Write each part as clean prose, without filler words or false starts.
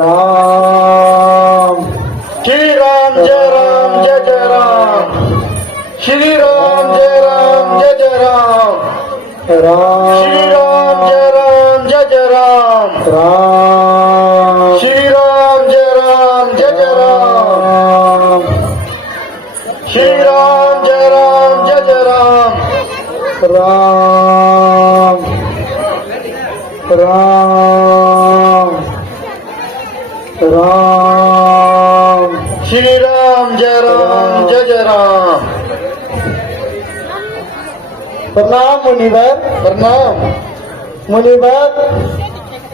राम। श्री राम जय जय राम। श्री राम जय जय राम। राम श्री राम जय जय राम। राम श्री राम जय जय राम। श्री राम जय जय राम। राम राम राम। श्री राम जय जय राम। प्रणाम मुनिवर। प्रणाम। मुनिवर,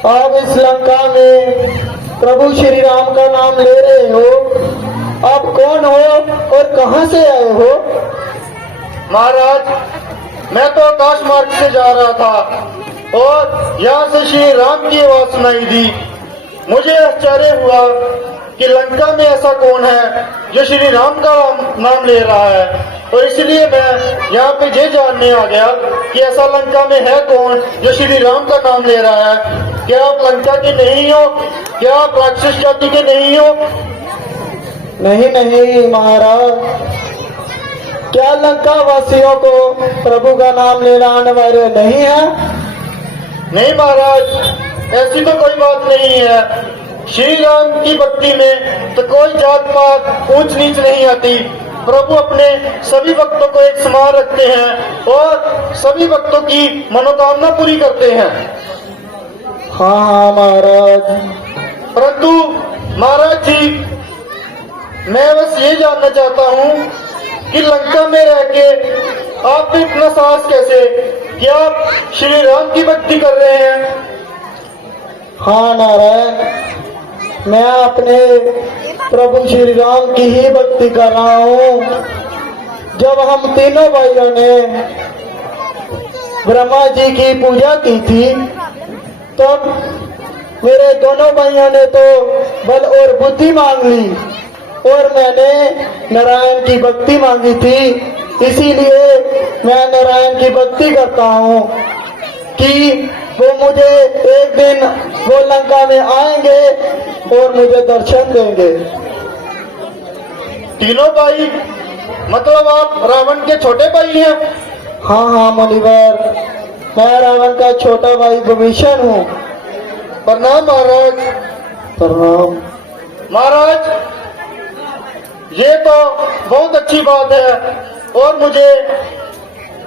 आप इस लंका में प्रभु श्री राम का नाम ले रहे हो। आप कौन हो और कहां से आए हो? महाराज, मैं तो आकाश मार्ग से जा रहा था और यहाँ से श्री राम की आवाज सुनाई दी। मुझे आश्चर्य हुआ कि लंका में ऐसा कौन है जो श्री राम का नाम ले रहा है, और इसलिए मैं यहाँ पे ये जानने आ गया कि ऐसा लंका में है कौन जो श्री राम का नाम ले रहा है। क्या आप लंका के नहीं हो? क्या आप राक्षस जाति के नहीं हो? नहीं नहीं महाराज, क्या लंका वासियों को प्रभु का नाम लेना अनिवार्य नहीं है? नहीं महाराज, ऐसी तो कोई बात नहीं है। श्री राम की भक्ति में तो कोई जात पात ऊंच नीच नहीं आती। प्रभु अपने सभी भक्तों को एक समान रखते हैं और सभी भक्तों की मनोकामना पूरी करते हैं। हाँ हाँ महाराज। परंतु महाराज जी, मैं बस ये जानना चाहता हूँ कि लंका में रह के आप भी इतना साहस कैसे कि आप श्री राम की भक्ति कर रहे हैं? हाँ नारायण, मैं अपने प्रभु श्री राम की ही भक्ति कर रहा हूँ। जब हम तीनों भाइयों ने ब्रह्मा जी की पूजा की थी, तब मेरे दोनों भाइयों ने तो बल और बुद्धि मांग ली और मैंने नारायण की भक्ति मांगी थी। इसीलिए मैं नारायण की भक्ति करता हूँ कि वो मुझे एक दिन वो लंका में आएंगे और मुझे दर्शन देंगे। तीनों भाई मतलब आप रावण के छोटे भाई हैं? हाँ हाँ मुनिवर, मैं रावण का छोटा भाई विभीषण हूँ। प्रणाम महाराज। प्रणाम महाराज, ये तो बहुत अच्छी बात है और मुझे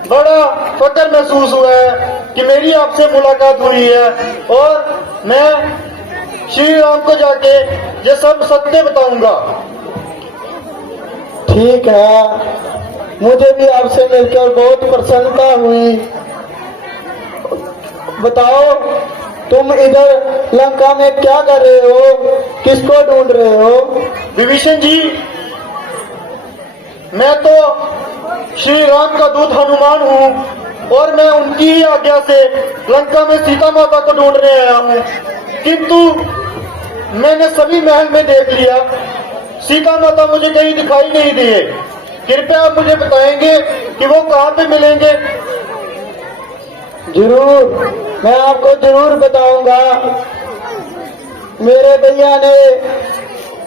बड़ा फक्र महसूस हुआ है कि मेरी आपसे मुलाकात हुई है और मैं श्री राम को जाके ये सब सत्य बताऊंगा। ठीक है, मुझे भी आपसे मिलकर बहुत प्रसन्नता हुई। बताओ, तुम इधर लंका में क्या कर रहे हो? किसको ढूंढ रहे हो? विभीषण जी, मैं तो श्री राम का दूत हनुमान हूँ और मैं उनकी ही आज्ञा से लंका में सीता माता को ढूंढने आया हूँ, किंतु मैंने सभी महल में देख लिया, सीता माता मुझे कहीं दिखाई नहीं दिए। कृपया आप मुझे बताएंगे कि वो कहाँ पे मिलेंगे? जरूर, मैं आपको जरूर बताऊंगा। मेरे भैया ने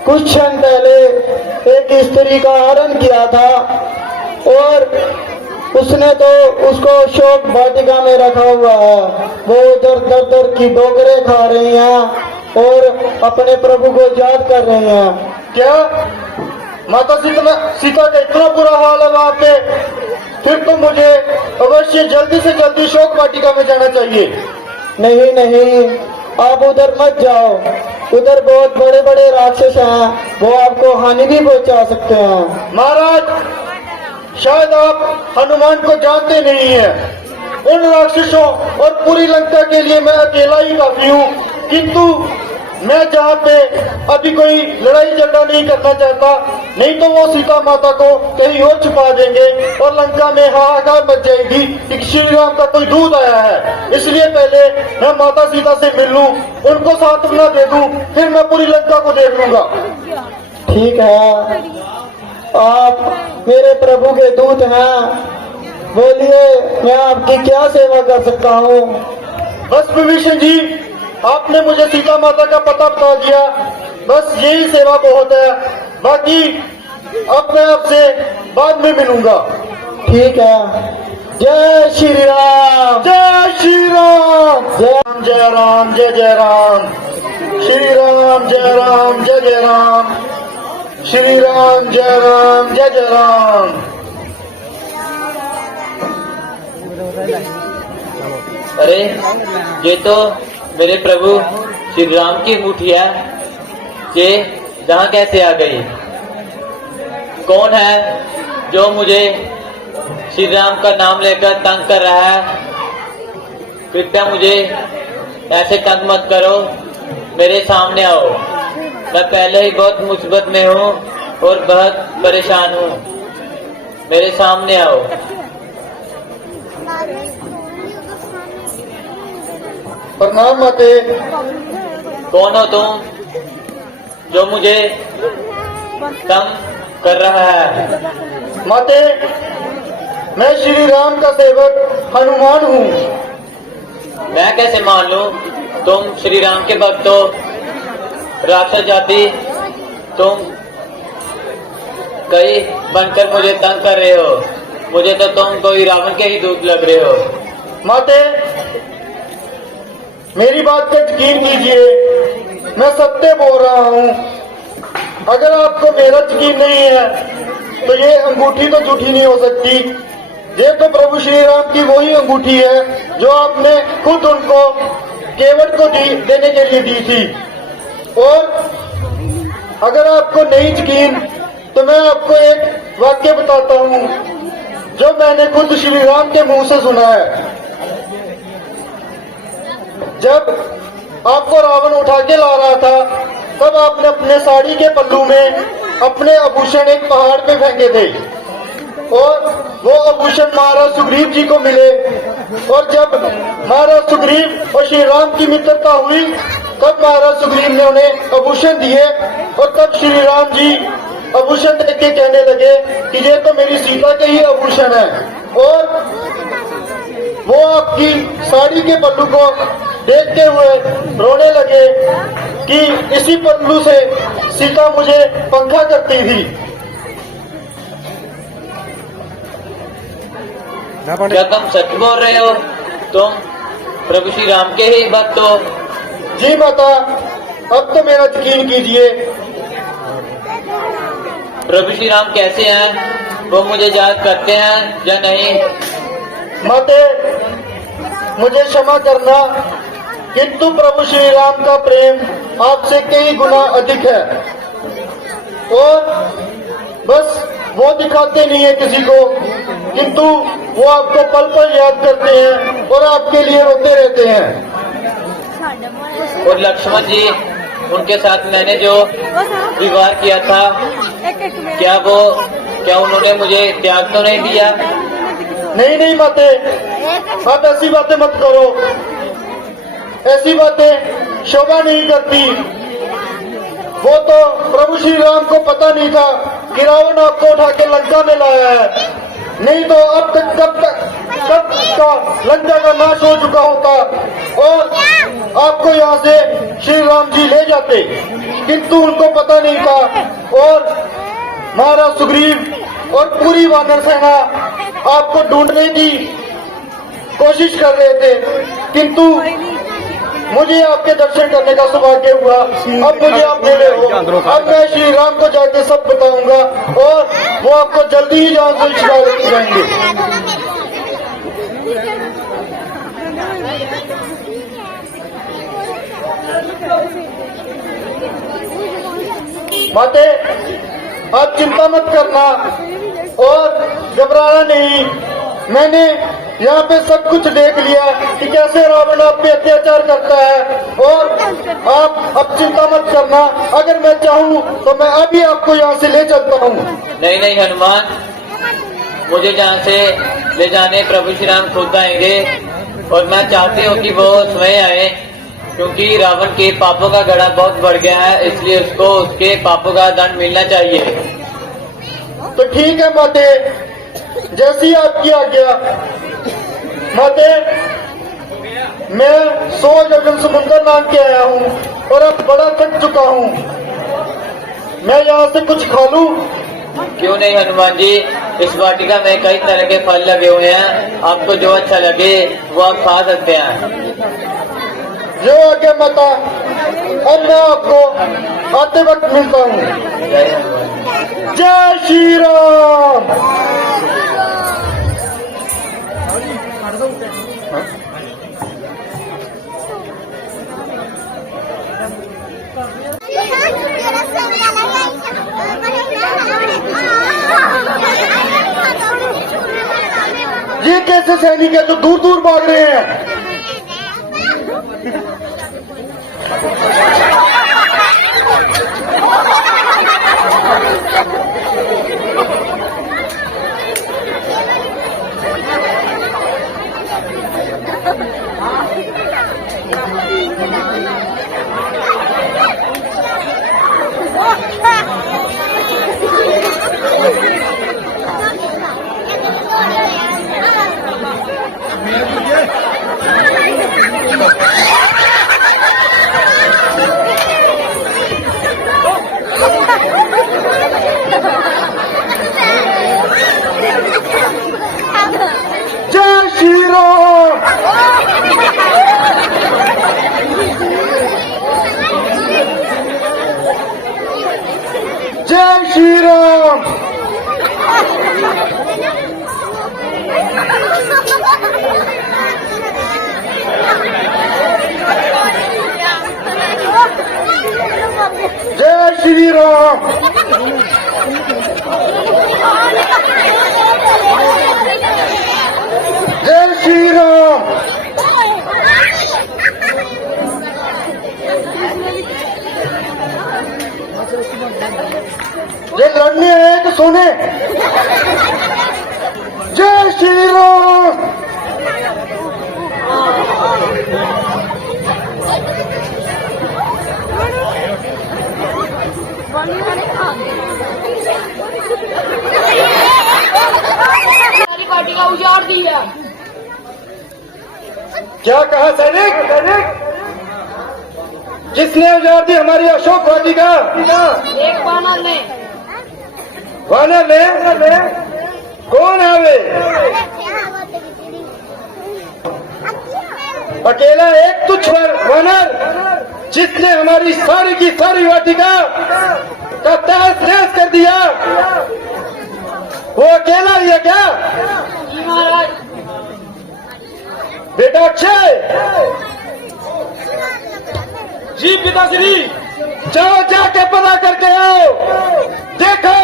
कुछ क्षण पहले एक स्त्री का हरण किया था और उसने तो उसको शोक वाटिका में रखा हुआ है। वो उधर दर दर की डोकरे खा रही हैं और अपने प्रभु को याद कर रही हैं। क्या माता सीता का इतना बुरा हाल है वहाँ पे? फिर तो मुझे अवश्य जल्दी से जल्दी शोक वाटिका में जाना चाहिए। नहीं नहीं, आप उधर मत जाओ। उधर बहुत बड़े बड़े राक्षस हैं, वो आपको हानि भी पहुंचा सकते हैं। महाराज, शायद आप हनुमान को जानते नहीं हैं। उन राक्षसों और पूरी लंका के लिए मैं अकेला ही काफी हूँ, किंतु मैं जहाँ पे अभी कोई लड़ाई झगड़ा नहीं करना चाहता, नहीं तो वो सीता माता को कहीं और छुपा देंगे और लंका में हाहाकार मच जाएगी कि श्री राम का कोई दूत आया है। इसलिए पहले मैं माता सीता से मिल लूं, उनको सांत्वना दे दूं, फिर मैं पूरी लंका को देख लूंगा। ठीक है, आप मेरे प्रभु के दूत हैं, बोलिए मैं आपकी क्या सेवा कर सकता हूँ? बस विभीषण जी, आपने मुझे सीता माता का पता बता दिया, बस यही सेवा बहुत है। बाकी अब मैं आपसे बाद में मिलूंगा। ठीक है। जय श्री राम। जय श्री राम। जय राम, जय जय राम। श्री राम जय राम, जय जय राम। श्री राम जय राम, जय जय राम। अरे ये तो मेरे प्रभु श्री राम की अंगूठी है। ये यहाँ कैसे आ गई? कौन है जो मुझे श्री राम का नाम लेकर तंग कर रहा है? कृपया मुझे ऐसे तंग मत करो, मेरे सामने आओ। मैं पहले ही बहुत मुसीबत में हूँ और बहुत परेशान हूँ। मेरे सामने आओ। प्रणाम माते। कौन हो तुम जो मुझे तंग कर रहा है? माते, मैं श्री राम का सेवक हनुमान हूँ। मैं कैसे मान लूं? तुम श्री राम के भक्त हो। राक्षस जाति, तुम कई बनकर मुझे तंग कर रहे हो। मुझे तो तुम कोई रावण के ही दूत लग रहे हो। माते, मेरी बात पर यकीन कीजिए, मैं सत्य बोल रहा हूँ। अगर आपको मेरा यकीन नहीं है तो ये अंगूठी तो झूठी नहीं हो सकती। ये तो प्रभु श्री राम की वही अंगूठी है जो आपने खुद उनको केवट को देने के लिए दी थी। और अगर आपको नहीं यकीन तो मैं आपको एक वाक्य बताता हूँ जो मैंने खुद श्री राम के मुंह से सुना है। जब आपको रावण उठा के ला रहा था तब आपने अपने साड़ी के पल्लू में अपने आभूषण एक पहाड़ पे फेंके थे और वो आभूषण महाराज सुग्रीव जी को मिले। और जब महाराज सुग्रीव और श्री राम की मित्रता हुई तब महाराज सुग्रीव ने उन्हें आभूषण दिए और तब श्री राम जी आभूषण देख के कहने लगे कि ये तो मेरी सीता के ही आभूषण है। और वो आपकी साड़ी के पल्लू को देखते हुए रोने लगे कि इसी पल्लू से सीता मुझे पंखा करती थी। क्या तुम सच बोल रहे हो? तुम प्रभु श्री राम के ही भक्त हो? जी माता, अब तो मेरा यकीन कीजिए। प्रभु श्री राम कैसे हैं? वो मुझे याद करते हैं या नहीं? माते, मुझे क्षमा करना, किंतु प्रभु श्री राम का प्रेम आपसे कई गुना अधिक है और बस वो दिखाते नहीं है किसी को, किंतु वो आपको पल पल याद करते हैं और आपके लिए रोते रहते हैं। और लक्ष्मण जी, उनके साथ मैंने जो विवाह किया था, क्या उन्होंने मुझे त्याग तो नहीं दिया? नहीं नहीं माते, आप ऐसी बातें मत करो। ऐसी बातें शोभा नहीं करती। वो तो प्रभु श्री राम को पता नहीं था कि रावण आपको उठा के लंका में लाया है, नहीं तो अब तक कब का लंका का नाश हो चुका होता और आपको यहाँ से श्री राम जी ले जाते, किंतु उनको पता नहीं था। और महाराज सुग्रीव और पूरी वानर सेना आपको ढूंढने की कोशिश कर रहे थे, किंतु मुझे आपके दर्शन करने का सौभाग्य हुआ। अब मुझे आप मिले हो। अब मैं श्री राम को जाके सब बताऊंगा और वो आपको जल्दी ही जान से छिपा लेके जाएंगे। माते, आप चिंता मत करना और घबराना नहीं। मैंने यहाँ पे सब कुछ देख लिया कि कैसे रावण आप पे अत्याचार करता है और आप अब चिंता मत करना। अगर मैं चाहूँ तो मैं अभी आपको यहाँ से ले चलता हूँ। नहीं नहीं हनुमान, मुझे जहाँ से ले जाने प्रभु श्री राम खुद आएंगे और मैं चाहती हूँ कि वो स्वयं आए, क्योंकि रावण के पापों का गड़ा बहुत बढ़ गया है, इसलिए उसको उसके पापों का दंड मिलना चाहिए। तो ठीक है माते, जैसी आपकी आज्ञा। माते, मैं 100 योजन समुंदर नाम के आया हूँ और अब बड़ा थक चुका हूँ। मैं यहाँ से कुछ खा लूँ? क्यों नहीं हनुमान जी, इस वाटिका में कई तरह के फल लगे हुए हैं, आपको जो अच्छा लगे वो आप खा सकते हैं। जो आगे माता, अब मैं आपको आते वक्त मिलता हूँ। जय हनुमान। जय श्री राम। ये कैसे सैनिक है जो दूर दूर भाग रहे हैं? जय श्री राम। जय श्री राम। जय श्री राम। जय श्री राम। ये लड़ने आए कि सोने? जय श्री राम। सारी वाटिका उजाड़ दी है। क्या कहा सैनिक? किसने उजाड़ दी हमारी अशोक वाटिका? एक वानर ने। वानर ने? कौन है वे? अकेला एक तुच्छ वानर जिसने हमारी सारी की सारी वाटिका का तहस नहस कर दिया। वो अकेला ही है क्या? जी महाराज। बेटा अक्षय। जी पिताश्री। जाओ जाके पता करके आओ। देखो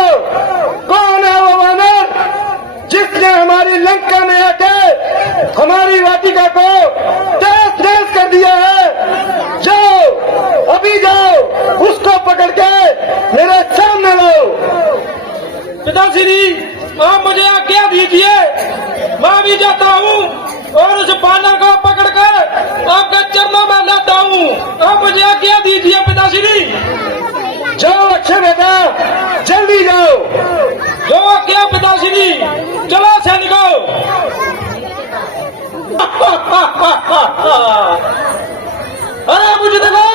कौन है वो वानर जिसने हमारी लंका में आके हमारी वाटिका को तहस नहस कर दिया है। जाओ, अभी जाओ, उसको पकड़ के मेरे सामने लाओ। पिताश्री, आप मुझे आज्ञा दीजिए, मैं भी जाता हूँ और उस वानर को पकड़कर आपके चरणों में लाता हूँ। आप मुझे आज्ञा दीजिए पिताश्री। जाओ अक्षय बेटा, जल्दी जाओ। जो आज्ञा पिताश्री। चलो सैनिकों। अरे मुझे देखो,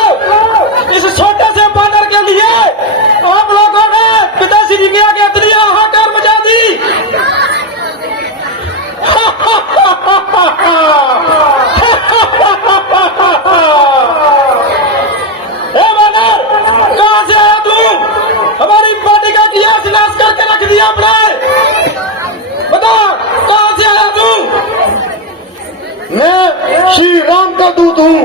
इस छोटे से वानर के लिए आप लोगों ने पिताश्री के आगे इतनी हाहाकार मचा दी। ए वानर, कहाँ से आया तू? हमारी वाटिका की यास नाश करके रख दिया आपने। बता, कहाँ से आया तू? मैं श्री राम का दूत हूँ।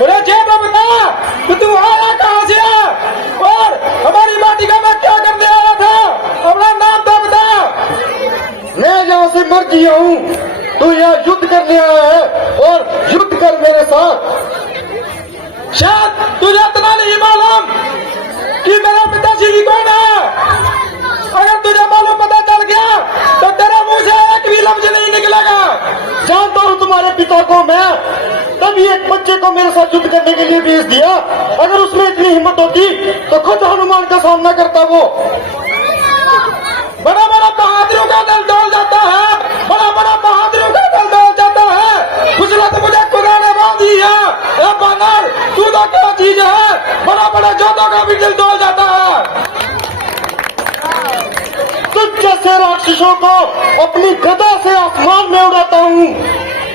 मुझे जय बता, तू आया कहाँ से आया और हमारी वाटिका में क्या करने आया था? अपना नाम तो बता। मैं यहाँ से मर गया हूँ, तू यहाँ युद्ध करने आया है और युद्ध कर मेरे साथ। शायद तुझे इतना नहीं मालूम कि मेरा पिताश्री कौन है। अगर तुझे मालूम पता चल गया तो तेरे मुंह से एक भी लफ्ज नहीं निकलेगा। जानता हूँ तुम्हारे पिता को मैं, तभी भी एक बच्चे को मेरे साथ युद्ध करने के लिए भेज दिया। अगर उसमें इतनी हिम्मत होती तो खुद हनुमान का सामना करता वो। बड़ा बड़ा बहादुरों का दिल डोल जाता है, बड़ा बड़ा बहादुरों का दिल डोल जाता है। खुजलत मुझे खुदा ने बोल दी है, ए बानर तू तो क्या चीज है, बड़ा बड़ा योद्धा का भी दिल डोल जाता है। तुझ जैसे राक्षसों को अपनी गदा से आसमान में उड़ाता हूँ,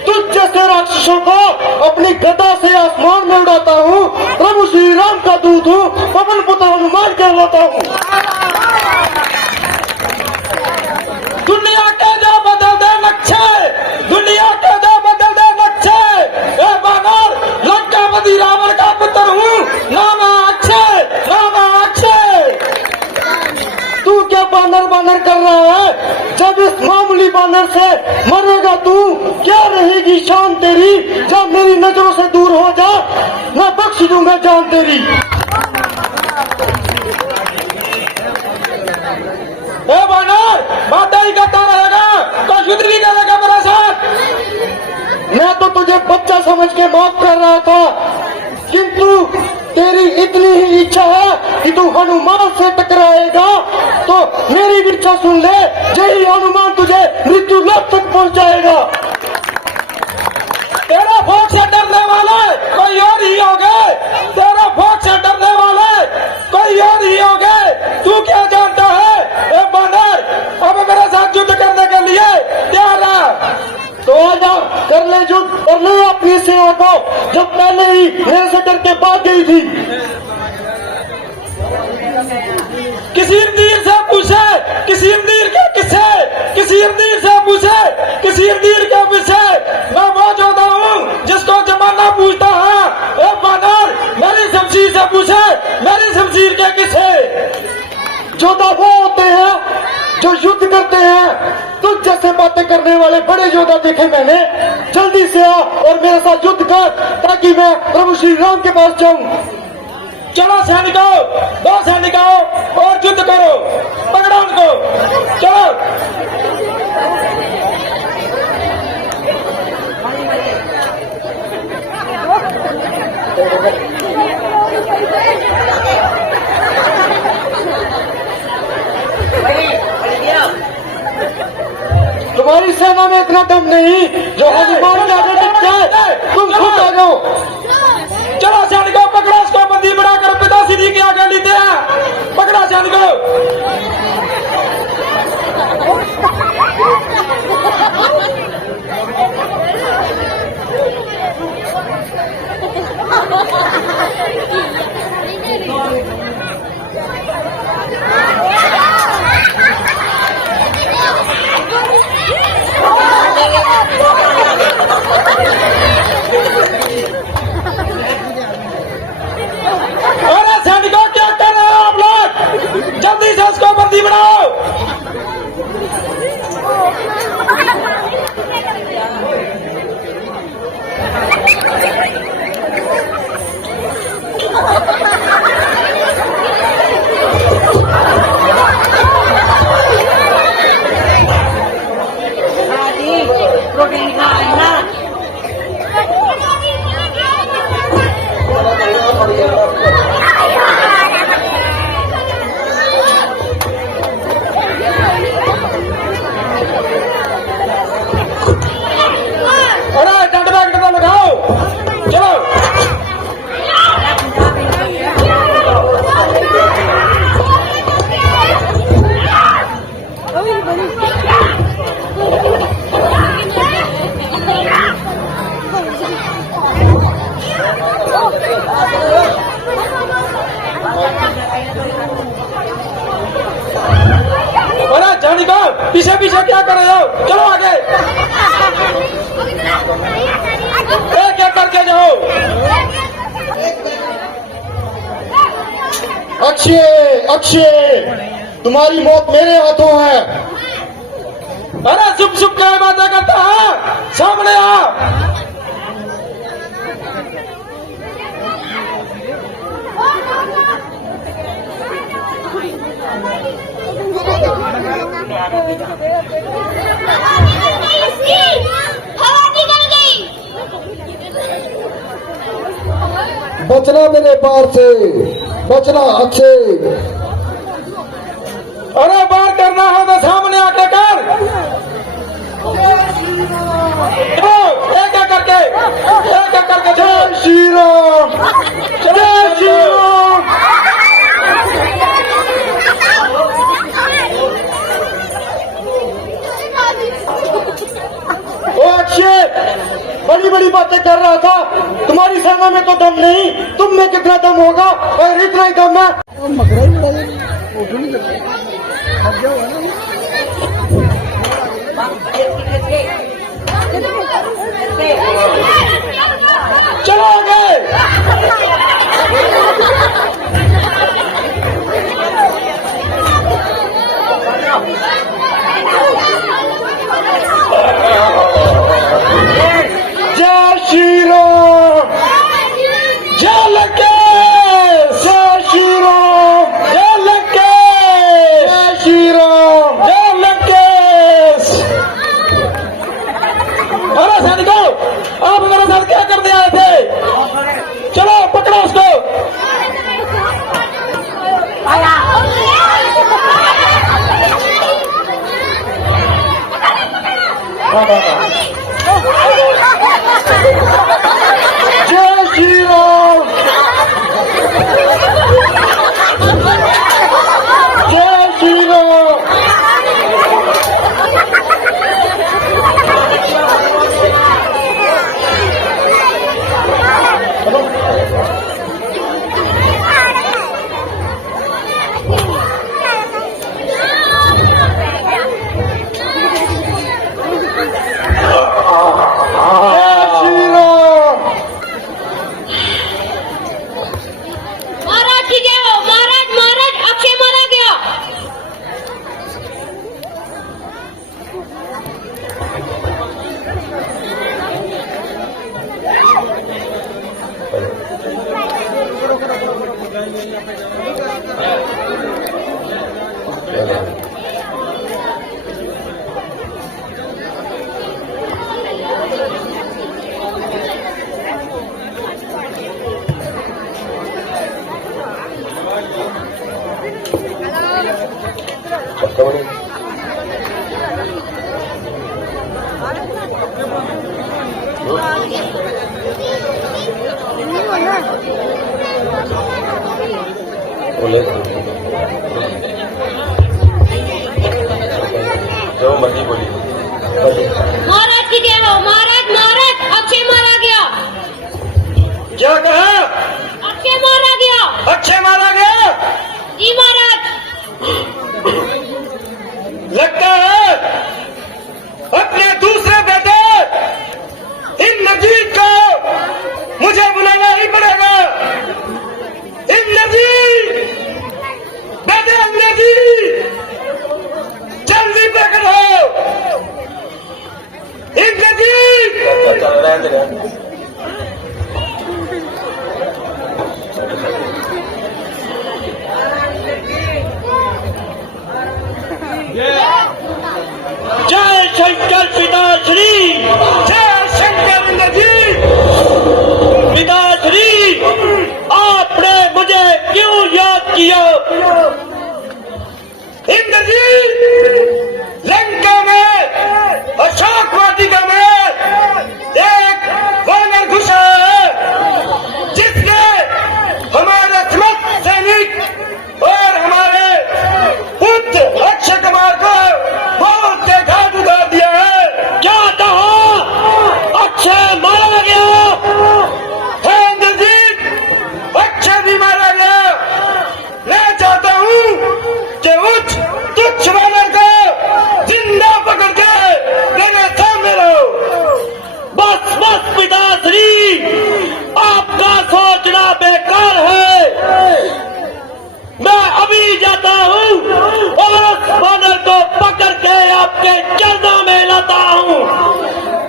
तुझ जैसे राक्षसों को अपनी गदा से आसमान में उड़ाता हूँ। प्रभु श्री राम का दूत हूँ, पवन पुत्र हनुमान कहलाता हूँ। दुनिया के जो बदल दे नक्शे, दुनिया के जो बदल दे नक्शे, ए बानर लंकापति रावण का पुत्र हूँ, नाम है अक्षय, नाम है अक्षय। तू क्या बानर बानर कर रहा है? जब इस मामूली बानर से मरेगा तू, क्या रहेगी शान तेरी? जब मेरी नजरों से दूर हो जा, मैं बख्श दूंगा जान तेरी। ए बानर बात ही करता रहेगा तो युद्ध भी करेगा मेरे साथ। मैं तो तुझे बच्चा समझ के माफ कर रहा था, किंतु तेरी इतनी ही इच्छा है कि तू हनुमान से टकराएगा, तो मेरी भी इच्छा सुन ले, यही हनुमान तुझे मृत्यु लोक तक पहुंचाएगा। तेरा भोग से डरने वाले कोई और ही हो गए, तेरा भोग से डरने वाले कोई और ही हो गए। तू क्या जानता है ए बानर, अब मेरे साथ युद्ध करने के लिए तैयार है तो आजा कर ले युद्ध, कर ले अपनी सेना को, जब पहले ही मेरे से डर के भाग गई थी। किसी तीर से पूछे, किसी तीर के किस्से, किसी तीर से पूछे, किसी तीर के पीछे मैं वो जोधा हूँ जिसको जमाना पूछता है। ए बानर मेरी शमशीर से पूछे, मेरी शमशीर के किस्से। योद्धा वो होते हैं जो युद्ध करते हैं। तुझ जैसे बातें करने वाले बड़े योद्धा देखे मैंने। जल्दी से आ और मेरे साथ युद्ध कर, ताकि मैं प्रभु श्री राम के पास जाऊं। चलो सैनिकों, दो सैनिकों और युद्ध करो, पकड़ो उनको, चलो। तुम्हारी सेना में इतना दम नहीं जो हनुमान के आगे टिक जाए। तुम खुद आ जाओ। चलो सैनिकों पकड़ो उसको, बंदी बनाकर पिताश्री के आगे लेते हैं। पकड़ो सैनिकों। अरे सैनिकों क्या कर रहे हो आप लोग? जल्दी से उसको बंदी बनाओ। अरे डंडा डंडा लगाओ, चलो। अरे जानिको पीछे पीछे क्या कर रहे हो? चलो आगे, एक एक करके जाओ। अक्षय, अक्षय, तुम्हारी मौत मेरे हाथों है। अरे चुप चुप क्या बातें करता है? सामने आ। हवा निकल गई। बचना मेरे पार से, बचना अच्छे। अरे बार करना हो तो सामने आके कर। एक एक करके जय श्री राम, जय श्री राम। ओ अक्षय, बड़ी बड़ी बातें कर रहा था, तुम्हारी सेना में तो दम नहीं, तुम में कितना दम होगा, और इतना ही दम है। चलो आगे। जय श्री राम, जय लंकेश, जय श्री राम, जय लंकेश, जय श्री राम, जय लंकेश। अरे सैनिकों, आप मेरे साथ क्या करने आए थे? चलो पकड़ो उसको। जय श्री राम, जय श्री राम। जय श्री राम। महाराज की जय हो। महाराज महाराज अक्षय मारा गया। महाराज की जय हो। महाराज महाराज अक्षय मारा गया। क्या कहा? अक्षय मारा गया। अक्षय मारा गया? जी महाराज। लगता है अपने दूसरे बेटे इंद्रजीत को मुझे बुलाना ही पड़ेगा। इंद्रजीत, बेटे इंद्रजीत, जल्दी प्रकट हो। इंद्रजीत, जय शंकर पिताश्री, जय शंकर इंद्रजीत। पिताश्री, आपने मुझे क्यों याद किया? इंद्रजीत, लंका में अशोक वाटिका में एक वानर घुसा है, जिसने हमारे समस्त सैनिक और हमारे पुत्र अक्षय कुमार को मौत के घाट उतार दिया है। क्या कहा? अक्षय मारा गया? है इंद्रजीत, अक्षय भी मारा गया। मैं चाहता हूँ कि उस तुच्छ वानर को जिंदा पकड़ के मेरे सामने रहो। बस बस पिताश्री, आपका सोचना बेकार है। मैं अभी जाता हूँ और उस वानर को पकड़ के आपके चरणों में लाता हूँ।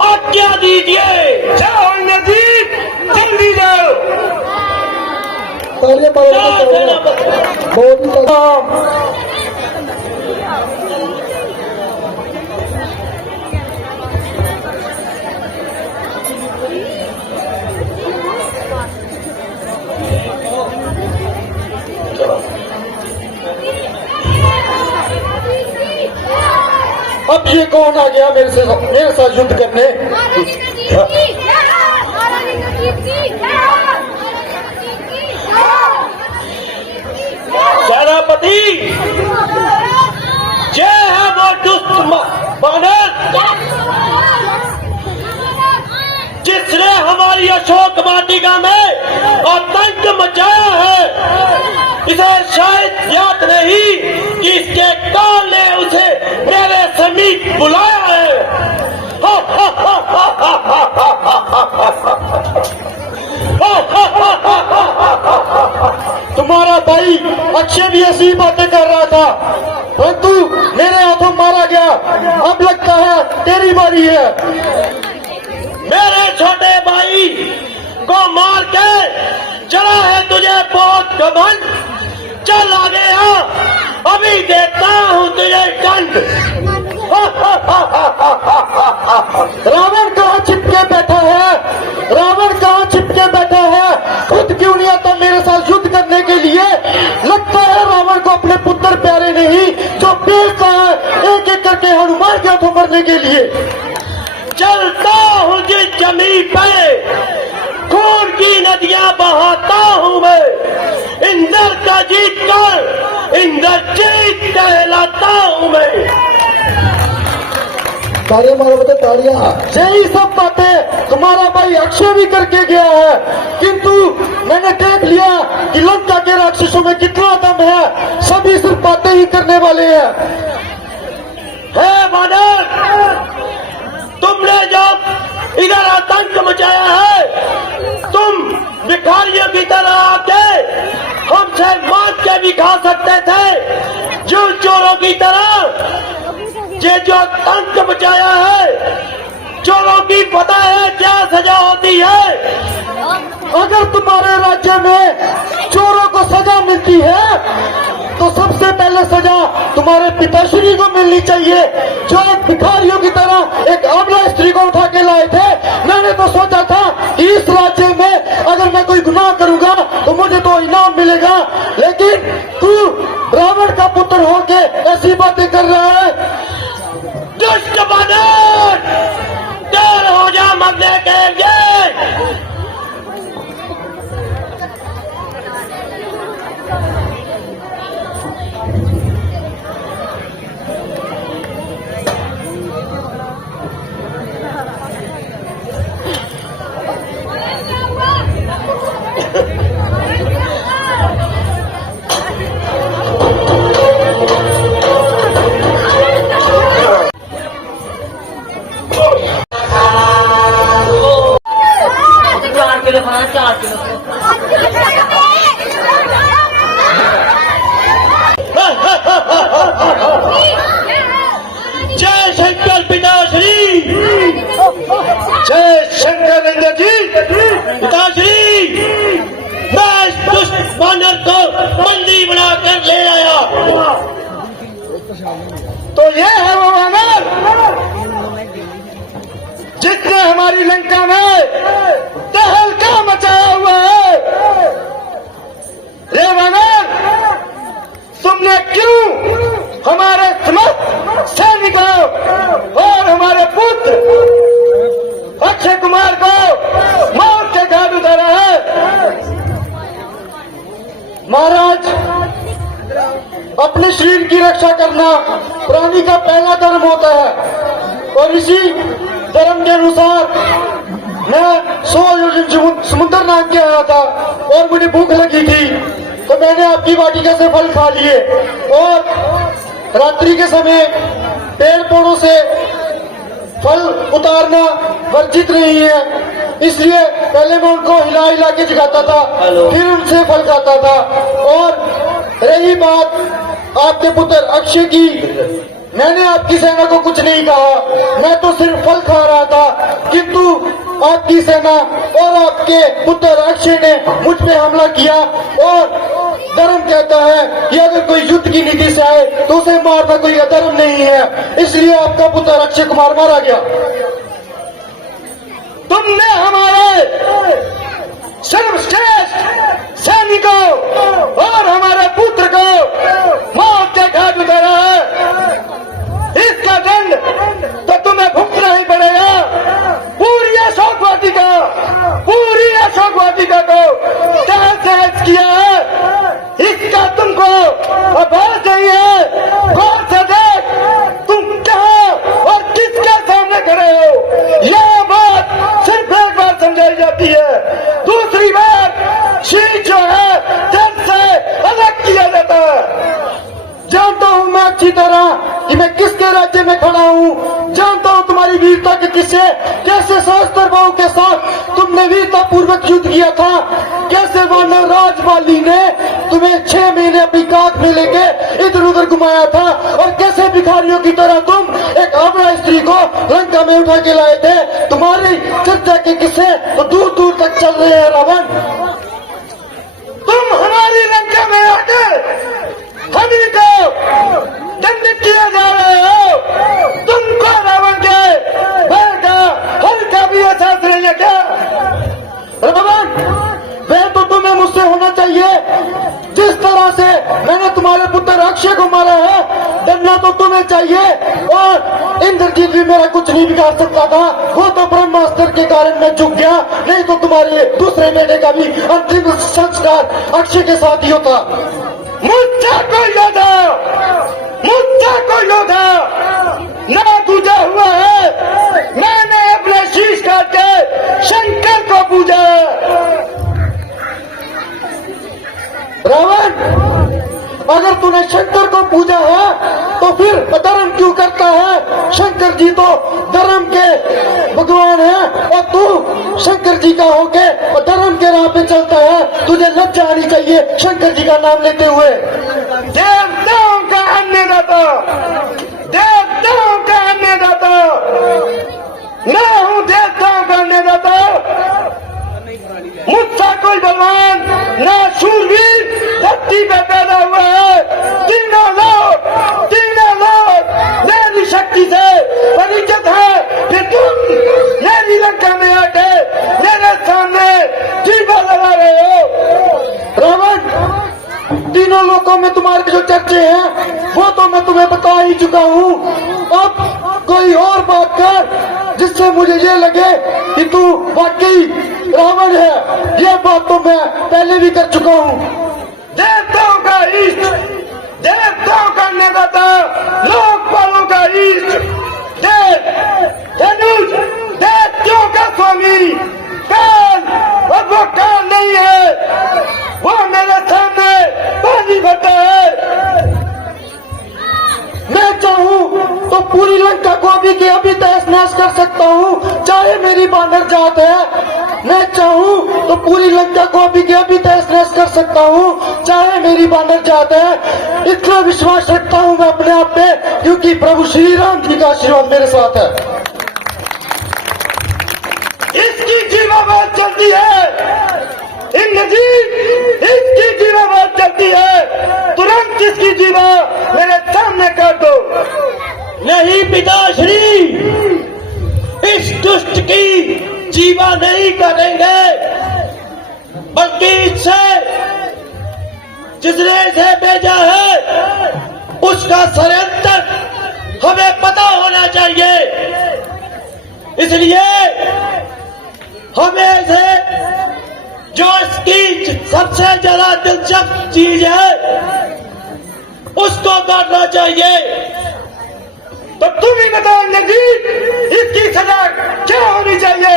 आज्ञा दीजिए। जाओ इंद्रजीत, जल्दी जाओ। तालियां जय सेनापति। बहुत ही अब ये कौन आ गया मेरे साथ युद्ध करने? सेनापति, ये है वो दुष्ट बानर जिसने हमारी अशोक वाटिका में आतंक मचाया है। इसे शायद याद नहीं कि इसके काल ने उसे मेरे समीप बुलाया है। तुम्हारा भाई अक्षय भी ऐसी बातें कर रहा था, परंतु मेरे हाथों मारा गया। अब लगता है तेरी बारी है। मेरे छोटे भाई को मार के चला है तुझे बहुत घमंड। चल आगे आ, अभी देता हूँ तुझे दंड। रावण कहाँ छिपके बैठा है? रावण कहाँ छिपके बैठा है? खुद क्यों नहीं आता मेरे साथ युद्ध करने के लिए? लगता है रावण को अपने पुत्र प्यारे नहीं, जो बेचता है एक एक करके हनुमान के हाथों मरने के लिए। चलता हूँ जिस जमीन पे खून की नदियां बहाता हूँ मैं। इंद्र का जीत कर इंद्रजीत कहलाता हूँ मैं। तालियां मारो बेटा, तालियां। यही सब बातें तुम्हारा भाई अक्षय भी करके गया है, किंतु मैंने देख लिया कि लंका के राक्षसों में कितना दम है। सभी सिर्फ बातें ही करने वाले हैं। हे वानर, तुमने जब इधर आतंक मचाया है, तुम भिखारियों की तरह आके हमसे मार के भी खा सकते थे। जो चोरों की तरह ये जो आतंक मचाया है, चोरों की पता है क्या सजा होती है? अगर तुम्हारे राज्य में चोरों को सजा मिलती है तो सबसे पहले सजा तुम्हारे पिताश्री को मिलनी चाहिए, जो एक भिखारियों की तरह एक अबला स्त्री को उठा के लाए थे। मैंने तो सोचा था कि इस राज्य में अगर मैं कोई गुनाह करूंगा तो मुझे तो इनाम मिलेगा, लेकिन तू रावण का पुत्र होके ऐसी बातें कर रहा है। दुष्ट बानर, देर हो जा मरने के लिए। जय शंकर पिताश्री, जय शंकर इंद्र जी। पिताश्री, मैं इस दुष्ट बानर को बंदी बनाकर ले आया। तो ये है वो वानर जिसने हमारी लंका में तहलका मचाया हुआ है। रे वानर, तुमने क्यों हमारे समस्त सैनिकों और हमारे पुत्र अक्षय कुमार को मौत के घाट उतारा है? महाराज, अपने शरीर की रक्षा करना प्राणी का पहला धर्म होता है, और इसी धर्म के अनुसार मैं 100 योजन समुद्र नाम के आया था और मुझे भूख लगी थी, तो मैंने आपकी वाटिका से फल खा लिए। और रात्रि के समय पेड़ पौधों से फल उतारना वर्जित नहीं है, इसलिए पहले मैं उनको हिला हिला के जगाता था, फिर उनसे फल खाता था। और रही बात आपके पुत्र अक्षय की, मैंने आपकी सेना को कुछ नहीं कहा, मैं तो सिर्फ फल खा रहा था, किंतु आपकी सेना और आपके पुत्र अक्षय ने मुझ पे हमला किया। और धर्म कहता है कि अगर कोई युद्ध की नीति से आए तो उसे मारना कोई अधर्म नहीं है, इसलिए आपका पुत्र अक्षय कुमार मारा गया। तुमने हमारे सर्वश्रेष्ठ सैनिकों और हमारे पुत्र को मौत के घाट उतारा है। इसका दंड अच्छी तरह कि मैं किसके राज्य में खड़ा हूँ, जानता हूँ तुम्हारी वीरता के किस्से, कैसे सहस्त्र बाहु के साथ तुमने वीरता पूर्वक युद्ध किया था, कैसे वानर राजवाली ने तुम्हें 6 महीने अपनी काख में लेके इधर उधर घुमाया था, और कैसे भिखारियों की तरह तुम एक अबला स्त्री को लंका में उठा के लाए थे। तुम्हारी चर्चा के किस्से तो दूर दूर तक चल रहे हैं रावण। तुम हमारी लंका में आकर हमी को दंडित किए जा रहे हो। तुमको रावण के भय का हल्का भी एहसास नहीं है क्या? रावण, वह तो तुम्हें मुझसे होना चाहिए। जिस तरह से मैंने तुम्हारे पुत्र अक्षय को मारा है, डरना तो तुम्हें चाहिए। और इंद्रजीत भी मेरा कुछ नहीं बिगाड़ सकता था, वो तो ब्रह्मास्त्र के कारण मैं झुक गया, नहीं तो तुम्हारे दूसरे बेटे का भी अंतिम संस्कार अक्षय के साथ ही होता। मुझसे कोई योद्धा ना दूजा हुआ है। मैंने अपने शीश काट के शंकर को पूजा। रावण, अगर तूने शंकर को पूजा है तो फिर अधर्म क्यों करता है? शंकर जी तो धर्म के भगवान है, और तू शंकर जी का होके धर्म के राह पे चलता है। तुझे लज्जा आनी चाहिए शंकर जी का नाम लेते हुए। देवताओं का अन्नदाता, देवताओं का अन्नदाता, मैं हूँ देवताओं का अन्नदाता। मुझसा कोई बलवान ना शूरवीर धरती पे पैदा हुआ है। तीनों लोग मेरी शक्ति से परिचित है। फिर तुम मेरी लंका में आके मेरे सामने जीवा लगा रहे हो। रावण, तीनों लोगों में तुम्हारे जो चर्चे हैं वो तो मैं तुम्हें बता ही चुका हूँ। अब कोई और बात कर जिससे मुझे ये लगे कि तू वाकई रावण है। ये बात तो मैं पहले भी कर चुका हूँ। देवताओं का इष्ट, देवताओं का नेता, लोकपालों का इष्ट, देव धनुष, देवताओं का स्वामी काल, और वो काल नहीं है, वो मेरे सामने पानी भरता है। मैं चाहूँ तो पूरी लंका को अभी के अभी तहस नहस कर सकता हूँ, चाहे मेरी बानर जात है। मैं चाहूँ तो पूरी लंका को अभी के अभी तहस नहस कर सकता हूँ, चाहे मेरी बानर जात है। इतना विश्वास रखता हूँ मैं अपने आप पे, क्योंकि प्रभु श्री राम जी का आशीर्वाद मेरे साथ है। इसकी जीवाबाद चलती है इंद्रजीत, इसकी जीवाबाद चलती है। तुरंत इसकी जीवा मेरे सामने काट दो। नहीं पिताश्री, इस दुष्ट की जीवा नहीं करेंगे, बल्कि इससे जिसने इसे भेजा है उसका षड्यंत्र हमें पता होना चाहिए। इसलिए हमें इसे, जो इसकी सबसे ज्यादा दिलचस्प चीज है, उसको काटना चाहिए। तो तुम ही बताओ नजीब, इसकी सजा क्या होनी चाहिए?